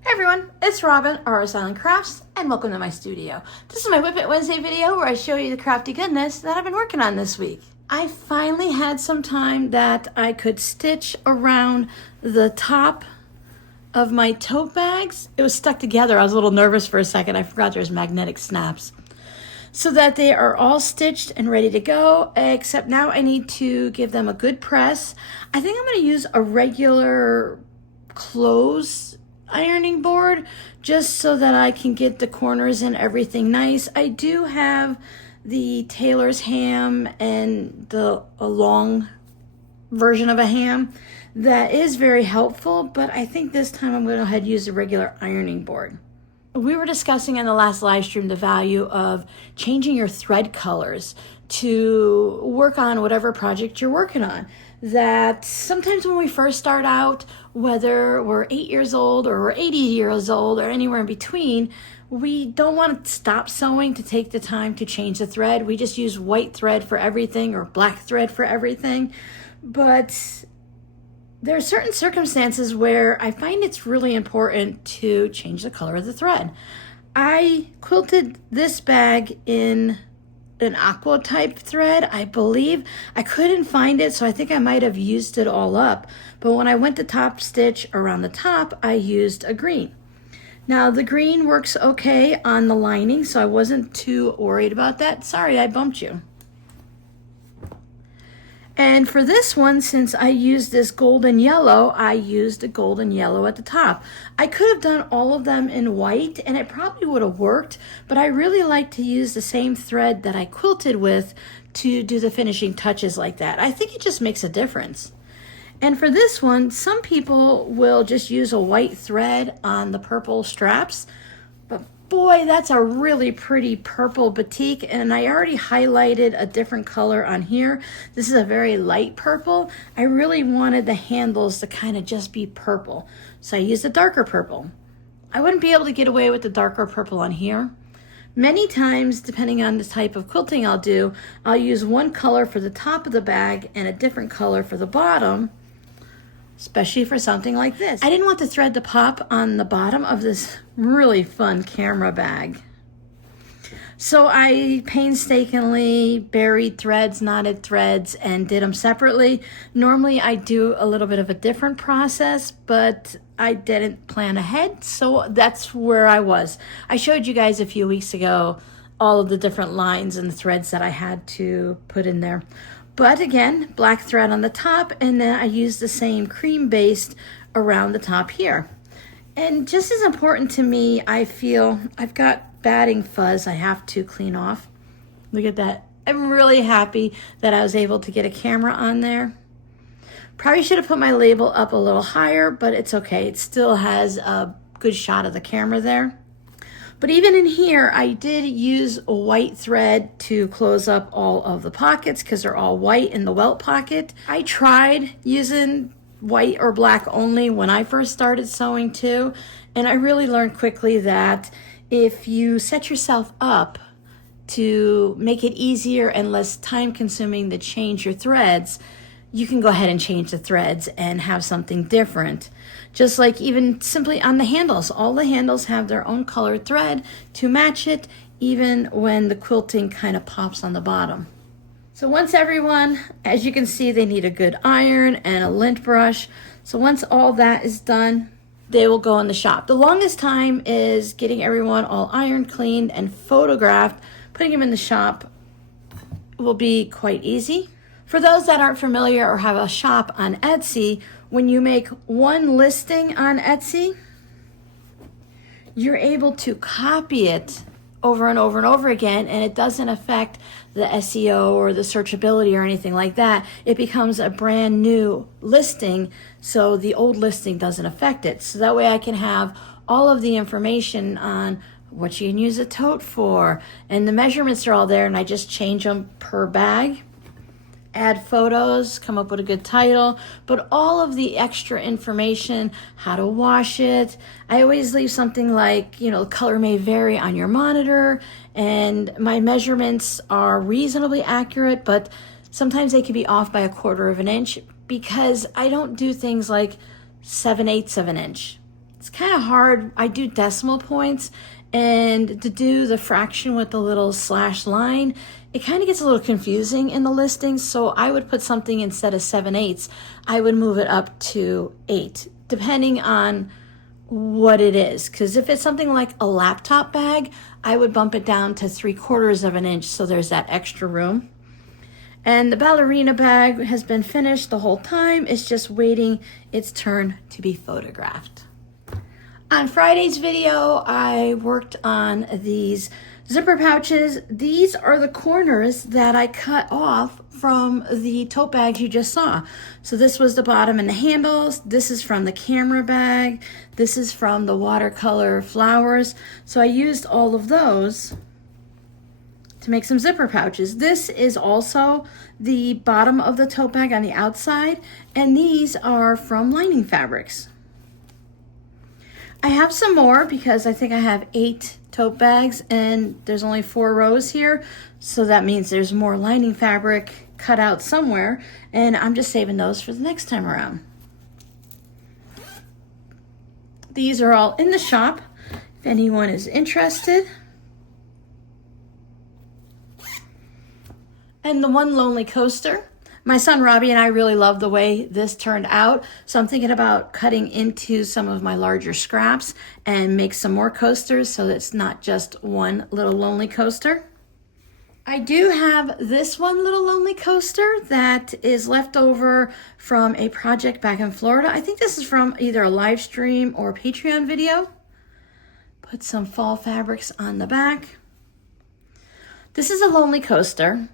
Hey everyone, it's Robin, RS Island Crafts, and welcome to my studio. This is my Whip It Wednesday video where I show you the crafty goodness that I've been working on this week. I finally had some time that I could stitch around the top of my tote bags. It was stuck together. I was a little nervous for a second. I forgot there's magnetic snaps. So that they are all stitched and ready to go, except now I need to give them a good press. I think I'm going to use a regular clothes ironing board just so that I can get the corners and everything nice. I do have the tailor's ham and a long version of a ham that is very helpful, but I think this time I'm going to go ahead and use a regular ironing board. We were discussing in the last live stream the value of changing your thread colors to work on whatever project you're working on. That sometimes when we first start out, whether we're 8 years old or we're 80 years old or anywhere in between, we don't want to stop sewing to take the time to change the thread. We just use white thread for everything or black thread for everything. But there are certain circumstances where I find it's really important to change the color of the thread. I quilted this bag in an aqua type thread, I believe. I couldn't find it, so I think I might have used it all up. But when I went to top stitch around the top, I used a green. Now the green works okay on the lining, so I wasn't too worried about that. Sorry, I bumped you. And for this one, since I used this golden yellow, I used a golden yellow at the top. I could have done all of them in white and it probably would have worked, but I really like to use the same thread that I quilted with to do the finishing touches like that. I think it just makes a difference. And for this one, some people will just use a white thread on the purple straps, but boy, that's a really pretty purple batik, and I already highlighted a different color on here. This is a very light purple. I really wanted the handles to kind of just be purple, so I used a darker purple. I wouldn't be able to get away with the darker purple on here. Many times, depending on the type of quilting I'll do, I'll use one color for the top of the bag and a different color for the bottom, especially for something like this. I didn't want the thread to pop on the bottom of this really fun camera bag. So I painstakingly buried threads, knotted threads, and did them separately. Normally I do a little bit of a different process, but I didn't plan ahead, so that's where I was. I showed you guys a few weeks ago all of the different lines and the threads that I had to put in there. But again, black thread on the top, and then I used the same cream based around the top here. And just as important to me, I feel I've got batting fuzz I have to clean off. Look at that. I'm really happy that I was able to get a camera on there. Probably should have put my label up a little higher, but it's okay. It still has a good shot of the camera there. But even in here, I did use a white thread to close up all of the pockets because they're all white in the welt pocket. I tried using white or black only when I first started sewing too, and I really learned quickly that if you set yourself up to make it easier and less time consuming to change your threads, you can go ahead and change the threads and have something different. Just like even simply on the handles, all the handles have their own colored thread to match it, even when the quilting kind of pops on the bottom. So once everyone, as you can see, they need a good iron and a lint brush. So once all that is done, they will go in the shop. The longest time is getting everyone all ironed, cleaned, and photographed. Putting them in the shop will be quite easy. For those that aren't familiar or have a shop on Etsy, when you make one listing on Etsy, you're able to copy it over and over and over again, and it doesn't affect the SEO or the searchability or anything like that. It becomes a brand new listing, so the old listing doesn't affect it. So that way I can have all of the information on what you can use a tote for, and the measurements are all there, and I just change them per bag. Add photos, come up with a good title, but all of the extra information, how to wash it. I always leave something like, the color may vary on your monitor, and my measurements are reasonably accurate, but sometimes they can be off by 1/4 of an inch because I don't do things like 7/8 of an inch. It's kind of hard. I do decimal points, and to do the fraction with the little slash line, it kind of gets a little confusing in the listings. So I would put something instead of 7/8, I would move it up to 8, depending on what it is. Because if it's something like a laptop bag, I would bump it down to 3/4 of an inch, so there's that extra room. And the ballerina bag has been finished the whole time. It's just waiting its turn to be photographed. On Friday's video, I worked on these zipper pouches. These are the corners that I cut off from the tote bags you just saw. So this was the bottom and the handles. This is from the camera bag. This is from the watercolor flowers. So I used all of those to make some zipper pouches. This is also the bottom of the tote bag on the outside, and these are from lining fabrics. I have some more because I think I have 8 tote bags and there's only 4 rows here. So that means there's more lining fabric cut out somewhere, and I'm just saving those for the next time around. These are all in the shop if anyone is interested. And the one lonely coaster. My son Robbie and I really love the way this turned out. So I'm thinking about cutting into some of my larger scraps and make some more coasters so that it's not just one little lonely coaster. I do have this one little lonely coaster that is left over from a project back in Florida. I think this is from either a live stream or a Patreon video. Put some fall fabrics on the back. This is a lonely coaster.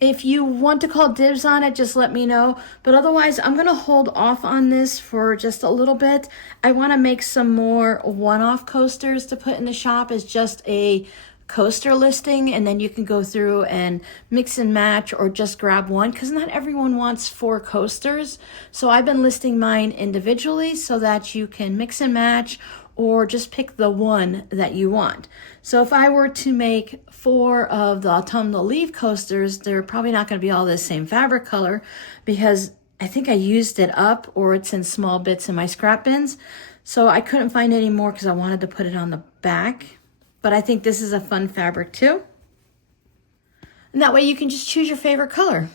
If you want to call dibs on it, just let me know. But otherwise, I'm going to hold off on this for just a little bit. I want to make some more one-off coasters to put in the shop as just a coaster listing. And then you can go through and mix and match or just grab one, because not everyone wants 4 coasters. So I've been listing mine individually so that you can mix and match or just pick the one that you want. So if I were to make 4 of the autumnal leaf coasters, they're probably not going to be all the same fabric color because I think I used it up or it's in small bits in my scrap bins. So I couldn't find any more because I wanted to put it on the back. But I think this is a fun fabric too. And that way you can just choose your favorite color.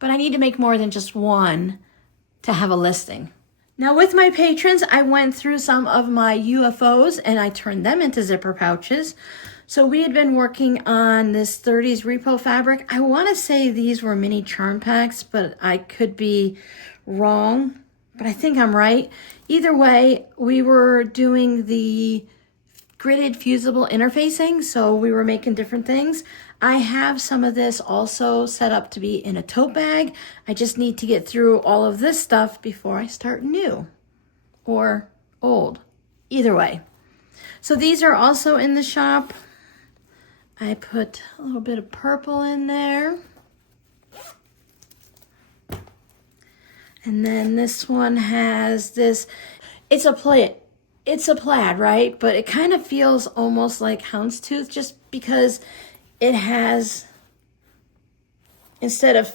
But I need to make more than just one to have a listing. Now with my patrons, I went through some of my UFOs and I turned them into zipper pouches. So we had been working on this 30s repo fabric. I want to say these were mini charm packs, but I could be wrong, but I think I'm right. Either way, we were doing the gridded fusible interfacing, so we were making different things. I have some of this also set up to be in a tote bag. I just need to get through all of this stuff before I start new or old, either way. So these are also in the shop. I put a little bit of purple in there. And then this one has this, it's a plaid, right? But it kind of feels almost like houndstooth just because it has, instead of,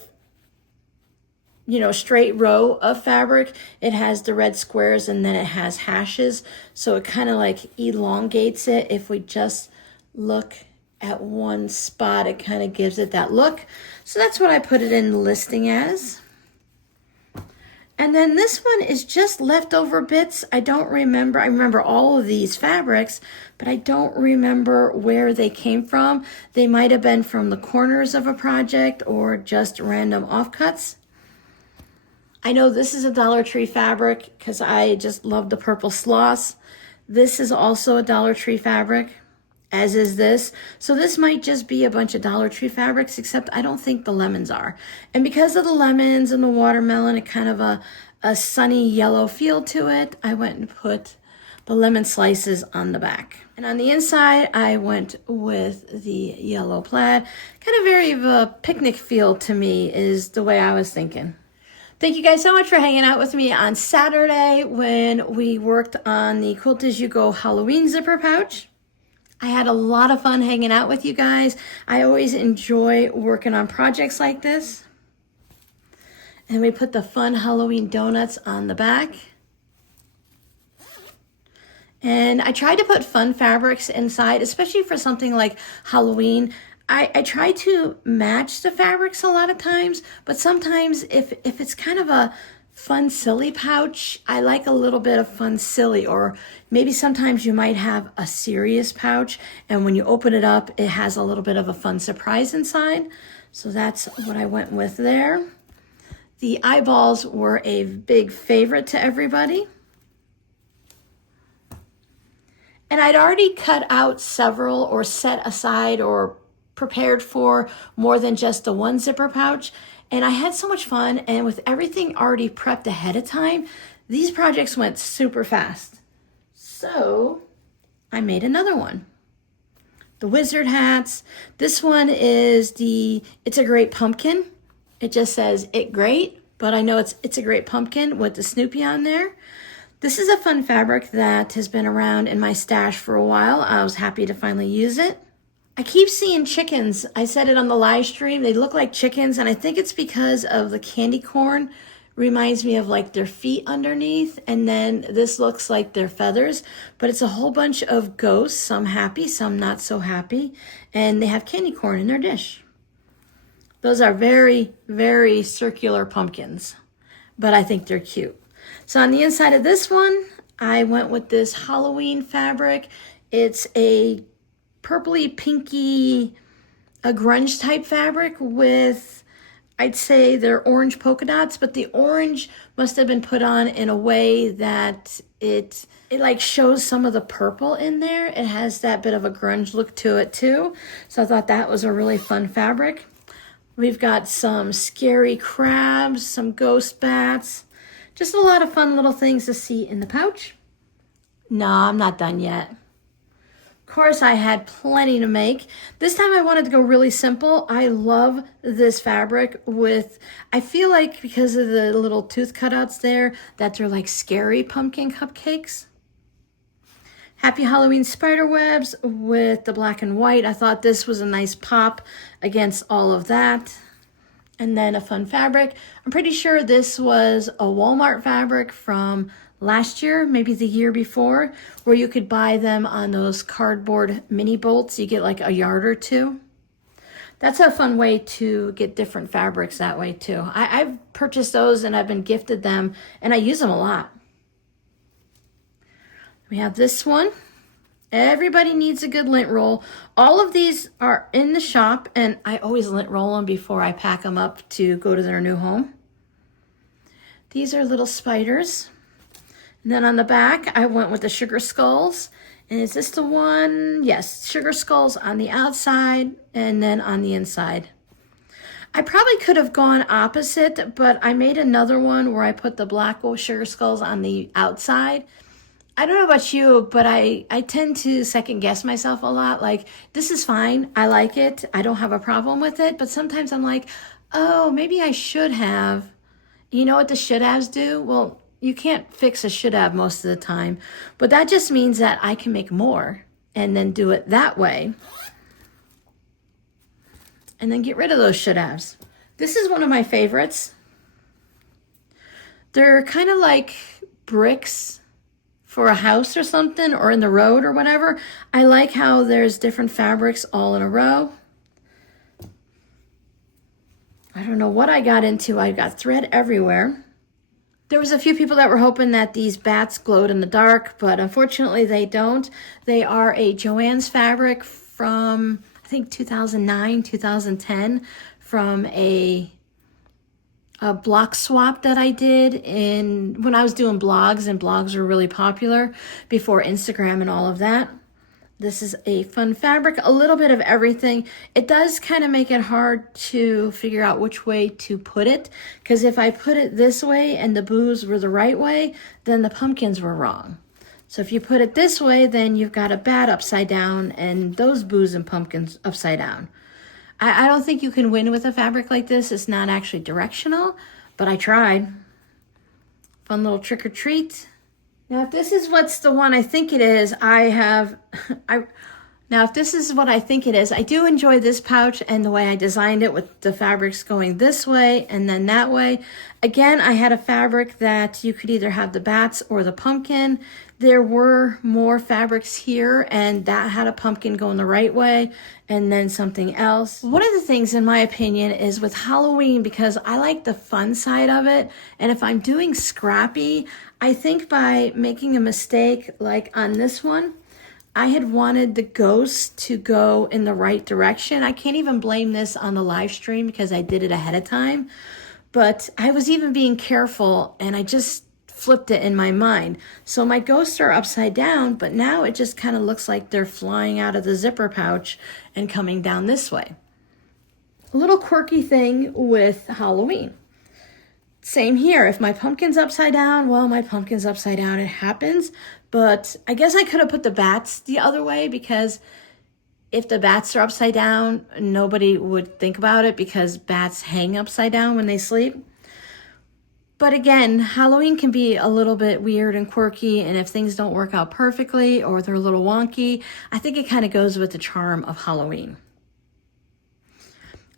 straight row of fabric, it has the red squares and then it has hashes. So it kind of like elongates it. If we just look at one spot, it kind of gives it that look. So that's what I put it in the listing as. And then this one is just leftover bits. I don't remember. I remember all of these fabrics, but I don't remember where they came from. They might have been from the corners of a project or just random offcuts. I know this is a Dollar Tree fabric because I just love the purple sloss. This is also a Dollar Tree fabric, as is this. So this might just be a bunch of Dollar Tree fabrics, except I don't think the lemons are. And because of the lemons and the watermelon, it kind of a sunny yellow feel to it, I went and put the lemon slices on the back. And on the inside, I went with the yellow plaid. Kind of very of a picnic feel to me is the way I was thinking. Thank you guys so much for hanging out with me on Saturday when we worked on the Quilt As You Go Halloween zipper pouch. I had a lot of fun hanging out with you guys. I always enjoy working on projects like this. And we put the fun Halloween donuts on the back. And I tried to put fun fabrics inside, especially for something like Halloween. I try to match the fabrics a lot of times, but sometimes if it's kind of a fun silly pouch, I like a little bit of fun silly, or maybe sometimes you might have a serious pouch and when you open it up, it has a little bit of a fun surprise inside. So that's what I went with there. The eyeballs were a big favorite to everybody. And I'd already cut out several or set aside or prepared for more than just the one zipper pouch. And I had so much fun, and with everything already prepped ahead of time, these projects went super fast. So I made another one. The wizard hats. This one is It's a Great Pumpkin. It just says It Great, but I know it's a Great Pumpkin with the Snoopy on there. This is a fun fabric that has been around in my stash for a while. I was happy to finally use it. I keep seeing chickens. I said it on the live stream. They look like chickens, and I think it's because of the candy corn. Reminds me of like their feet underneath, and then this looks like their feathers, but it's a whole bunch of ghosts, some happy, some not so happy, and they have candy corn in their dish. Those are very, very circular pumpkins, but I think they're cute. So on the inside of this one, I went with this Halloween fabric. It's a purpley pinky, a grunge type fabric with, I'd say they're orange polka dots, but the orange must have been put on in a way that it like shows some of the purple in there. It has that bit of a grunge look to it too. So I thought that was a really fun fabric. We've got some scary crabs, some ghost bats, just a lot of fun little things to see in the pouch. No, I'm not done yet. Of course, I had plenty to make. This time I wanted to go really simple. I love this fabric with, I feel like because of the little tooth cutouts there, that they're like scary pumpkin cupcakes. Happy Halloween spider webs with the black and white. I thought this was a nice pop against all of that. And then a fun fabric. I'm pretty sure this was a Walmart fabric from last year, maybe the year before, where you could buy them on those cardboard mini bolts. You get like a yard or two. That's a fun way to get different fabrics that way too. I've purchased those and I've been gifted them, and I use them a lot. We have this one. Everybody needs a good lint roll. All of these are in the shop, and I always lint roll them before I pack them up to go to their new home. These are little spiders. And then on the back, I went with the sugar skulls. And is this the one? Yes, sugar skulls on the outside and then on the inside. I probably could have gone opposite, but I made another one where I put the black sugar skulls on the outside. I don't know about you, but I tend to second guess myself a lot. Like, this is fine. I like it. I don't have a problem with it. But sometimes I'm like, oh, maybe I should have. You know what the should haves do? Well, you can't fix a should have most of the time. But that just means that I can make more and then do it that way. And then get rid of those should haves. This is one of my favorites. They're kind of like bricks for a house or something, or in the road or whatever. I like how there's different fabrics all in a row. I don't know what I got into. I got thread everywhere. There was a few people that were hoping that these bats glowed in the dark, but unfortunately they don't. They are a Joann's fabric from, I think 2009, 2010, from a block swap that I did when I was doing blogs, and blogs were really popular before Instagram and all of that. This is a fun fabric, a little bit of everything. It does kind of make it hard to figure out which way to put it, because if I put it this way and the boos were the right way, then the pumpkins were wrong. So if you put it this way, then you've got a bat upside down and those boos and pumpkins upside down. I don't think you can win with a fabric like this. It's not actually directional, but I tried. Fun little trick or treat. Now, if this is what's the one I think it is, now if this is what I think it is, I do enjoy this pouch and the way I designed it with the fabrics going this way and then that way. Again, I had a fabric that you could either have the bats or the pumpkin. there were more fabrics here, and that had a pumpkin going the right way, and then something else. One of the things, in my opinion, is with Halloween, because I like the fun side of it, and if I'm doing Scrappy, I think by making a mistake like on this one, I had wanted the ghost to go in the right direction. I can't even blame this on the live stream because I did it ahead of time, but I was even being careful, and I just flipped it in my mind. So my ghosts are upside down, but now it just kind of looks like they're flying out of the zipper pouch and coming down this way. A little quirky thing with Halloween. Same here. If my pumpkin's upside down, well, my pumpkin's upside down. It happens. But I guess I could have put the bats the other way, because if the bats are upside down, nobody would think about it because bats hang upside down when they sleep. But again, Halloween can be a little bit weird and quirky, and if things don't work out perfectly or they're a little wonky, I think it kind of goes with the charm of Halloween.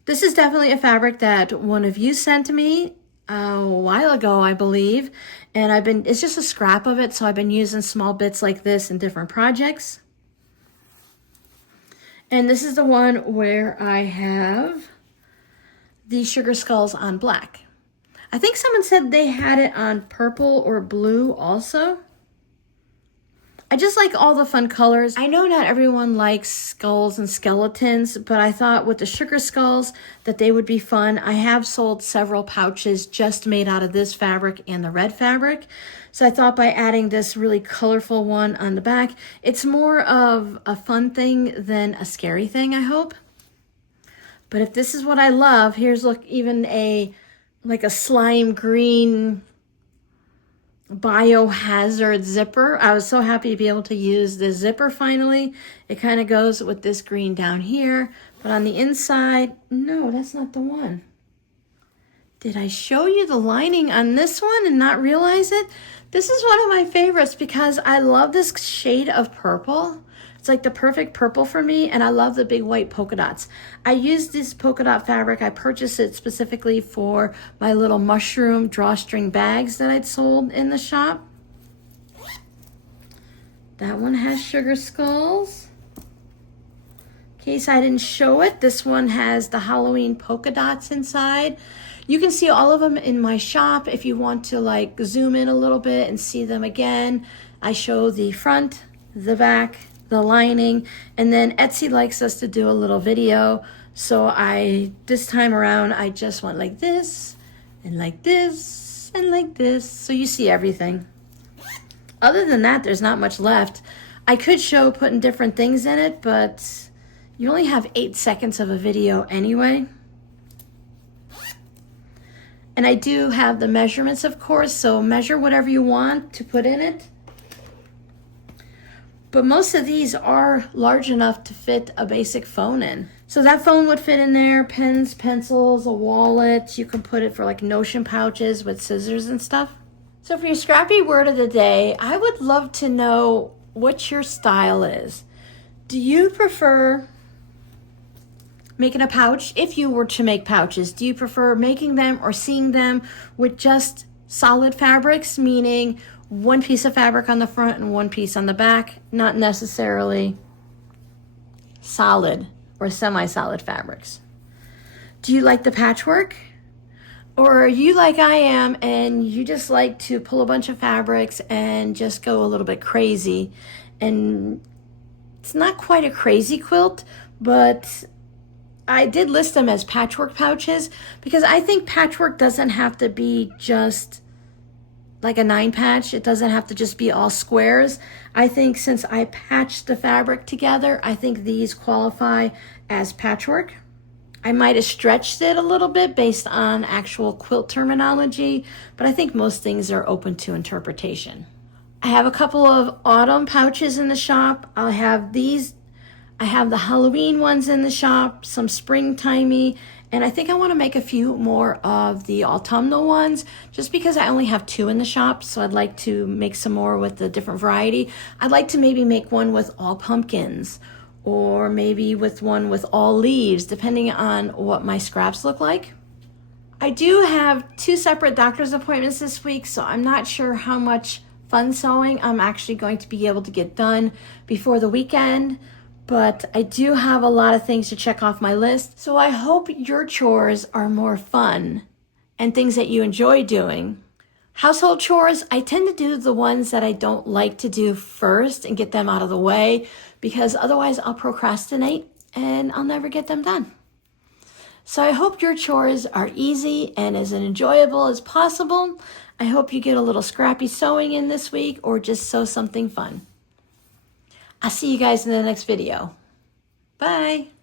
This is definitely a fabric that one of you sent to me a while ago, I believe, and it's just a scrap of it, so I've been using small bits like this in different projects. And this is the one where I have the sugar skulls on black. I think someone said they had it on purple or blue also. I just like all the fun colors. I know not everyone likes skulls and skeletons, but I thought with the sugar skulls that they would be fun. I have sold several pouches just made out of this fabric and the red fabric. So I thought by adding this really colorful one on the back, it's more of a fun thing than a scary thing, I hope. But if this is what I love, here's look, even like a slime green biohazard zipper. I was so happy to be able to use this zipper finally. It kind of goes with this green down here, but on the inside, no, that's not the one. Did I show you the lining on this one and not realize it? This is one of my favorites because I love this shade of purple. It's like the perfect purple for me, and I love the big white polka dots. I used this polka dot fabric. I purchased it specifically for my little mushroom drawstring bags that I'd sold in the shop. That one has sugar skulls. In case I didn't show it, this one has the Halloween polka dots inside. You can see all of them in my shop if you want to like zoom in a little bit and see them again. I show the front, the back, the lining, and then Etsy likes us to do a little video. So this time around, I just went like this, and like this, and like this. So you see everything. Other than that, there's not much left. I could show putting different things in it, but you only have 8 seconds of a video anyway. And I do have the measurements, of course, so measure whatever you want to put in it. But most of these are large enough to fit a basic phone in. So that phone would fit in there, pens, pencils, a wallet. You can put it for like Notion pouches with scissors and stuff. So for your Scrappy word of the day, I would love to know what your style is. Do you prefer making a pouch? If you were to make pouches, do you prefer making them or seeing them with just solid fabrics, meaning one piece of fabric on the front and one piece on the back, not necessarily solid or semi-solid fabrics? Do you like the patchwork? Or are you like I am and you just like to pull a bunch of fabrics and just go a little bit crazy? And it's not quite a crazy quilt, but I did list them as patchwork pouches because I think patchwork doesn't have to be just like a 9 patch. It doesn't have to just be all squares. I think since I patched the fabric together, I think these qualify as patchwork. I might have stretched it a little bit based on actual quilt terminology, but I think most things are open to interpretation. I have a couple of autumn pouches in the shop. I have these. I have the Halloween ones in the shop, some springtimey, and I think I want to make a few more of the autumnal ones just because I only have 2 in the shop, so I'd like to make some more with a different variety. I'd like to maybe make one with all pumpkins or maybe with one with all leaves, depending on what my scraps look like. I do have 2 separate doctor's appointments this week, so I'm not sure how much fun sewing I'm actually going to be able to get done before the weekend, but I do have a lot of things to check off my list. So I hope your chores are more fun and things that you enjoy doing. Household chores, I tend to do the ones that I don't like to do first and get them out of the way, because otherwise I'll procrastinate and I'll never get them done. So I hope your chores are easy and as enjoyable as possible. I hope you get a little scrappy sewing in this week or just sew something fun. I'll see you guys in the next video. Bye.